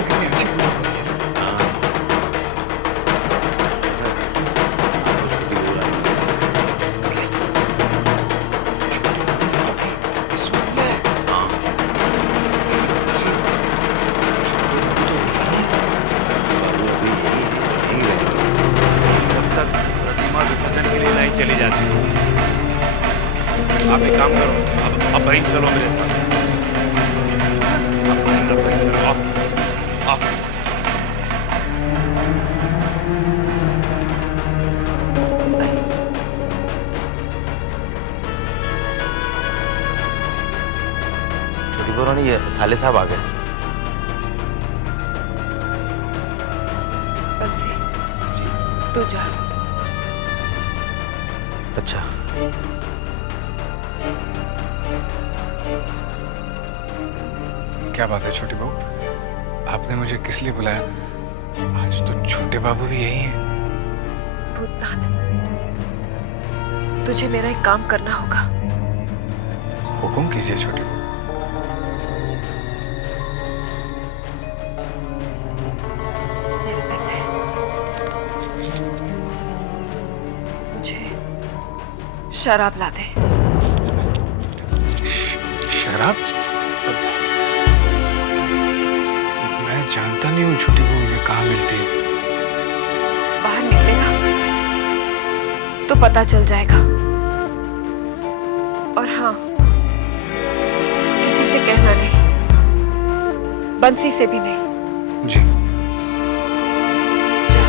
तो कितनी अच्छी पूजा हुई है। हाँ, ऐसा करते हैं, आपको छोटी बहू रानी को बुलाया। छोटी बहू अभी इस वक्त में हाँ, बंसी, छोटी बहू तो यही है। छोटे बाबू अभी यही है, यही रहेंगे जब तक प्रतिमा विसर्जन के लिए नहीं चली जाती। आप एक काम करो, अब वहीं चलो मेरे साथ। अब वहीं चलो, आओ, आओ। नहीं, छोटी बहू रानी, ये साले साहब आ गए। बंसी, तू जा। अच्छा, क्या बात है छोटी बहू, आपने मुझे किस लिए बुलाया? आज तो छोटे बाबू भी यही हैं। भूतनाथ, तुझे मेरा एक काम करना होगा। हुकुम कीजिए छोटी बहू। मेरे पैसे मुझे शराब ला दे। शराब? मैं जानता नहीं हूँ छोटी बहू, ये कहाँ मिलती है। बाहर निकलेगा तो पता चल जाएगा। और हाँ, किसी से कहना नहीं, बंसी से भी नहीं। जी। जा।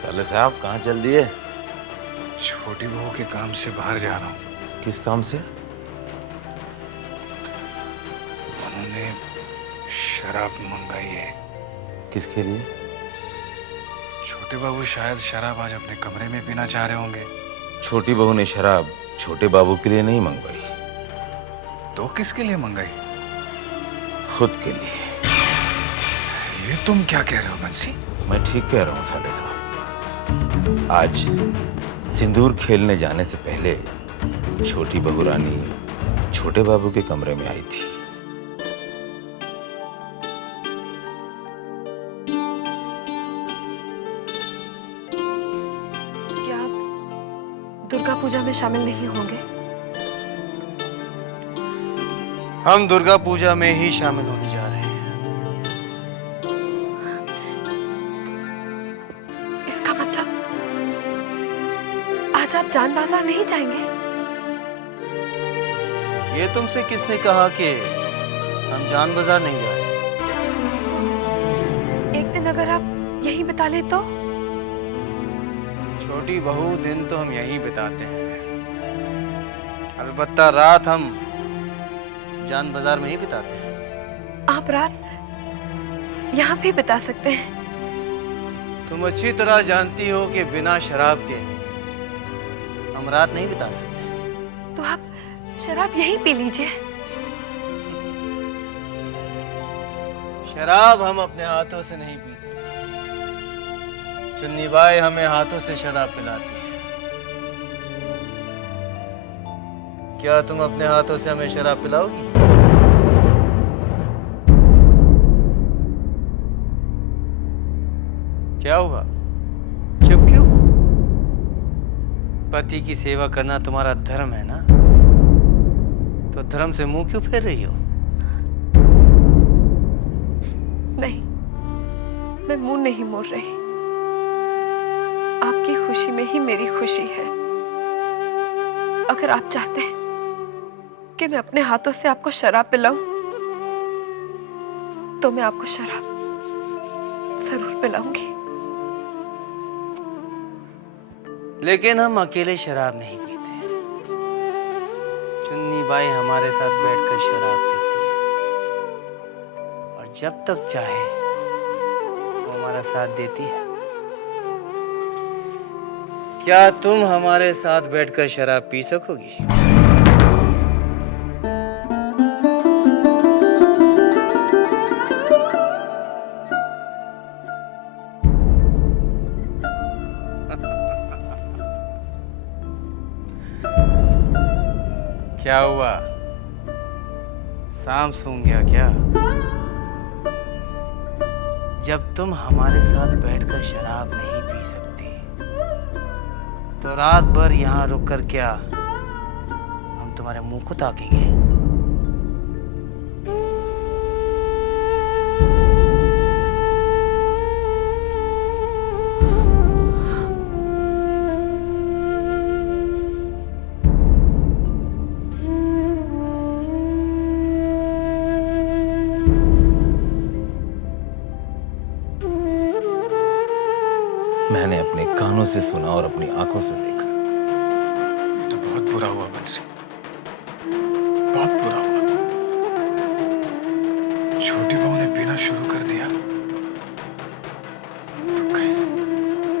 साले साहब कहाँ चल दिए? छोटी बहू के काम से बाहर जा रहा हूँ। किस काम से? उन्होंने शराब मंगाई है। किसके लिए? छोटे बाबू शायद शराब आज अपने कमरे में पीना चाह रहे होंगे। छोटी बहू ने शराब छोटे बाबू के लिए नहीं मंगवाई, तो किसके लिए मंगाई? खुद के लिए। ये तुम क्या कह रहे हो बंसी? मैं ठीक कह रहा हूँ साले साहब। आज सिंदूर खेलने जाने से पहले छोटी बहू रानी छोटे बाबू के कमरे में आई थी। क्या आप दुर्गा पूजा में शामिल नहीं होंगे? हम दुर्गा पूजा में ही शामिल होने जा रहे हैं। इसका मतलब आज आप जान बाजार नहीं जाएंगे? ये तुमसे किसने कहा कि हम जान बाजार नहीं जा रहे? तो एक दिन अगर आप यहीं बिता ले तो? छोटी बहू, दिन तो हम यहीं बिताते हैं, अलबत्ता रात हम जान बाजार में ही बिताते हैं। आप रात यहाँ भी बिता सकते हैं। तुम अच्छी तरह जानती हो कि बिना शराब के हम रात नहीं बिता सकते। तो आप शराब यहीं पी लीजिए। शराब हम अपने हाथों से नहीं पीते, चुन्नी बाई हमें हाथों से शराब पिलाती है। क्या तुम अपने हाथों से हमें शराब पिलाओगी? क्या हुआ, चुप क्यों? पति की सेवा करना तुम्हारा धर्म है ना, तो धर्म से मुंह क्यों फेर रही हो? नहीं, मैं मुंह नहीं मोड़ रही। आपकी खुशी में ही मेरी खुशी है। अगर आप चाहते हैं कि मैं अपने हाथों से आपको शराब पिलाऊं, तो मैं आपको शराब जरूर पिलाऊंगी। लेकिन हम अकेले शराब नहीं पीते, चुन्नी बाई हमारे साथ बैठकर शराब पीती है, और जब तक चाहे वो हमारा साथ देती है। क्या तुम हमारे साथ बैठकर शराब पी सकोगी? क्या हुआ? सांप सूंघ गया क्या? जब तुम हमारे साथ बैठकर शराब नहीं पी सकती, तो रात भर यहाँ रुक कर क्या हम तुम्हारे मुंह को ताकेंगे? मैंने अपने कानों से सुना और अपनी आंखों से देखा। ये तो बहुत बुरा हुआ बंसी, बहुत बुरा हुआ। छोटी बहू ने पीना शुरू कर दिया तो कहीं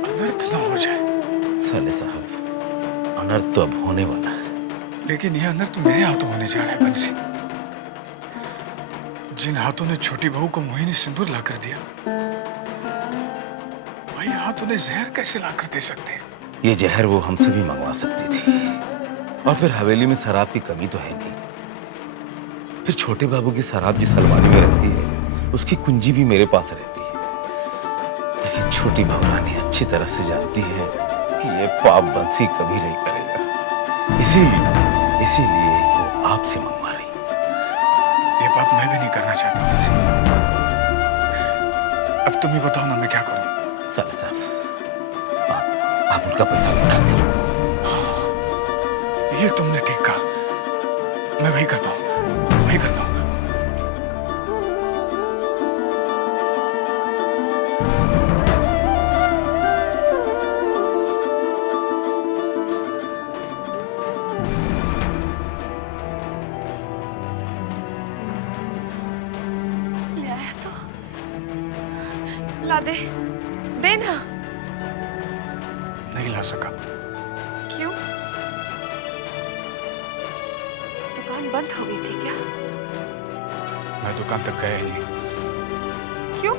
अनर्थ ना हो जाए। साले साहब, अनर्थ तो अब होने वाला है। लेकिन यह अनर्थ मेरे हाथों होने जा रहा है बंसी। जिन हाथों ने छोटी बहू को मोहिनी सिंदूर लाकर दिया, वही हाथ उन्हें जहर कैसे लाकर दे सकते हैं? ये जहर वो हमसे भी मंगवा सकती थी। और फिर हवेली में शराब की कमी तो है नहीं। फिर छोटे बाबू की शराब जिस अलमारी में रहती है, उसकी कुंजी भी मेरे पास रहती है। लेकिन छोटी बहुरानी अच्छी तरह से जानती है कि ये पाप बंसी कभी नहीं करेगा। इसीलिए वो आपसे मंगवा रही। ये पाप मैं भी नहीं करना चाहता बंसी। अब तुम ही बताओ ना, मैं क्या करूं? साले साहब, आप उनका पैसा लौटाते हो। ये तुमने ठीक कहा। मैं वही करता हूं, वही करता हूं। ले आया तो ला दे, देना। नहीं ला सका। क्यों? दुकान बंद हो गई थी क्या? मैं दुकान तक गया ही नहीं। क्यों?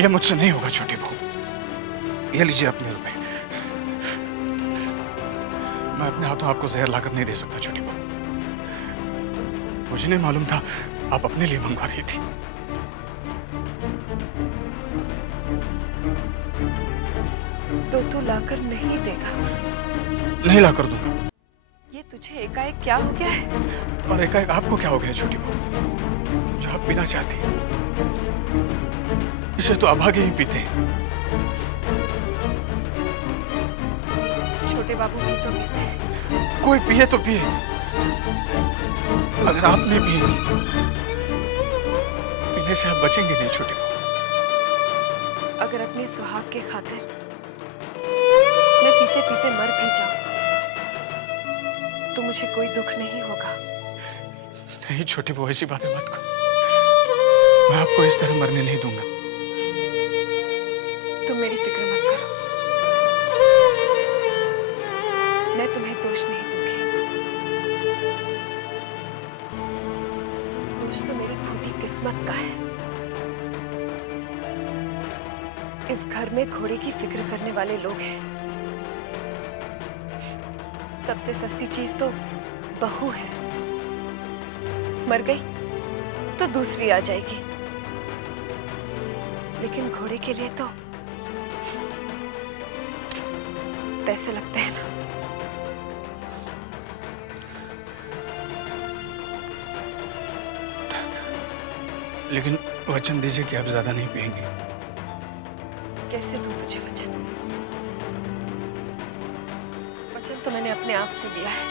यह मुझसे नहीं होगा छोटी बहू। ये लीजिए अपने रुपए। मैं अपने हाथों आपको जहर लाकर नहीं दे सकता छोटी बहू। मुझे नहीं मालूम था आप अपने लिए मंगवा रही थी। तो तू लाकर नहीं देगा? नहीं लाकर दूंगा। ये तुझे एकाएक क्या हो गया है? और एकाएक आपको क्या हो गया छोटी बहू, जो आप पीना चाहती हैं? इसे तो अभागे ही पीते हैं। छोटे बाबू भी तो पीते हैं। कोई पिए तो पिए, अगर आप नहीं पिएंगी, पीने से आप बचेंगे नहीं छोटी बहू। अगर अपने सुहाग के खातिर मैं पीते पीते मर भी जाऊं, तो मुझे कोई दुख नहीं होगा। नहीं छोटी बहू, ऐसी बातें मत करो। मैं आपको इस तरह मरने नहीं दूंगा। तुम मेरी फिक्र मत करो, मैं तुम्हें दोष नहीं दूंगी। दोष तो मेरी फूटी किस्मत का है। इस घर में घोड़े की फिक्र करने वाले लोग हैं। सबसे सस्ती चीज तो बहू है। मर गई तो दूसरी आ जाएगी, लेकिन घोड़े के लिए तो पैसे लगते हैं ना। लेकिन वचन दीजिए कि आप ज्यादा नहीं पिएंगे। कैसे दूं तुझे वचन? वचन तो मैंने अपने आप से लिया है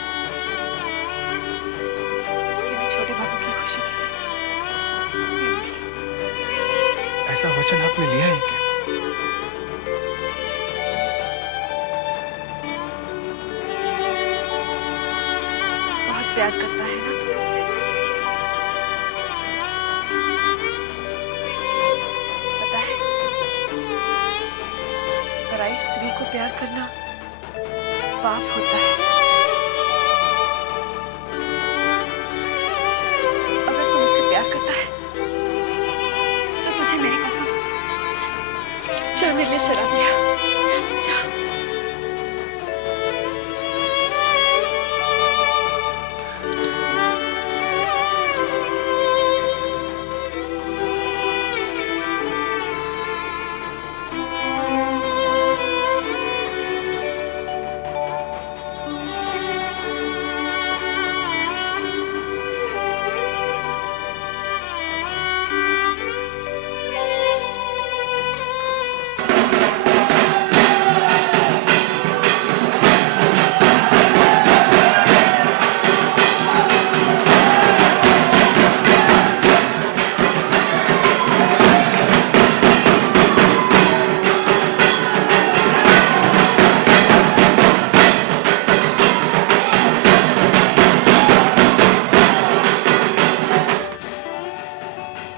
कि मैं छोटे बाबू की खुशी के लिए पीऊंगी। ऐसा वचन आपने लिया है क्या? बहुत प्यार करता है ना तू मुझसे। पता है, पर पराई स्त्री को प्यार करना पाप होता है। अगर तू मुझसे प्यार करता है तो तुझे मेरी कसम, चल मेरे लिए शराब ले आ। जा।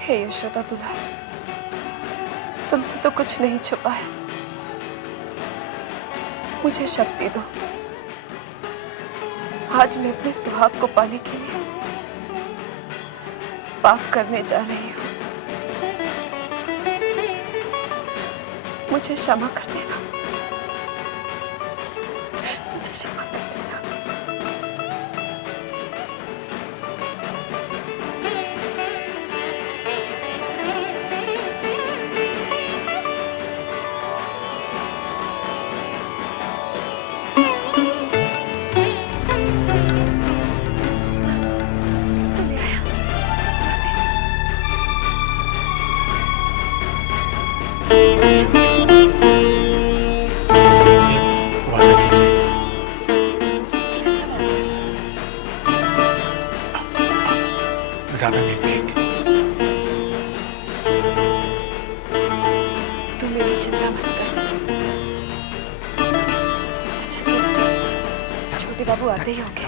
हे यशोदा दुल्हा, तुमसे तो कुछ नहीं छुपा है। मुझे शक्ति दो। आज मैं अपने सुहाग को पाने के लिए पाप करने जा रही हूँ। मुझे क्षमा कर देना। मुझे क्षमा कर देना। वादा कीजिए। कैसा बात है? ज्यादा नहीं पिएंगे। तू मेरी चिंता मत कर। अच्छा तो छोटे बाबू आते ही होंगे।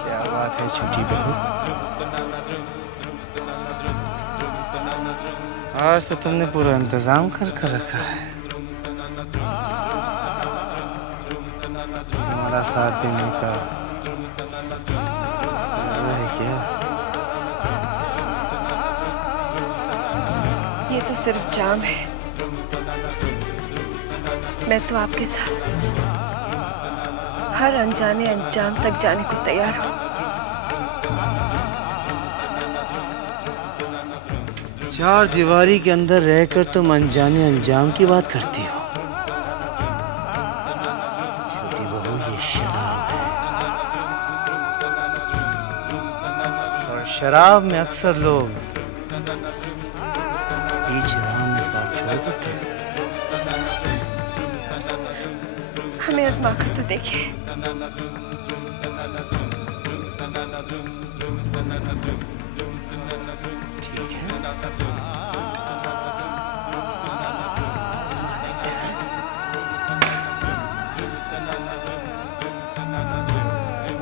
क्या बात है छोटी बहू, आज तो तुमने पूरा इंतजाम कर रखा है। हमारा साथ देने का इरादा है क्या? ये तो सिर्फ जाम है। मैं तो आपके साथ हर अनजाने अंजाम तक जाने को तैयार हूँ। चार दीवारी के अंदर रहकर तुम अनजाने अंजाम की बात करती हो। छोटी बहू, ये शराब है, और शराब में अक्सर लोग बीच राह में साथ छोड़ देते हैं। हमें आजमा कर तो देखिए। ठीक है, आजमा लेते हैं।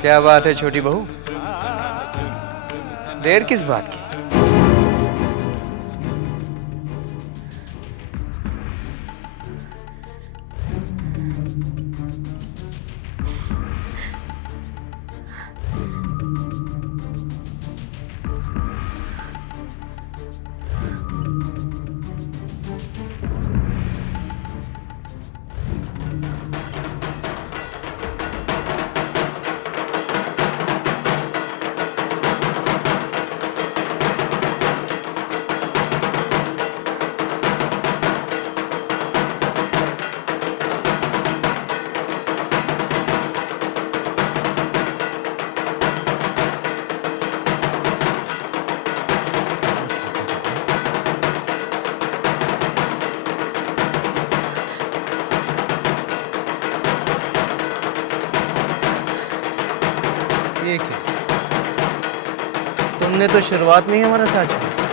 क्या बात है छोटी बहू, देर किस बात की? ये क्या? तुमने तो शुरुआत में ही हमारा साथ छोड़ा।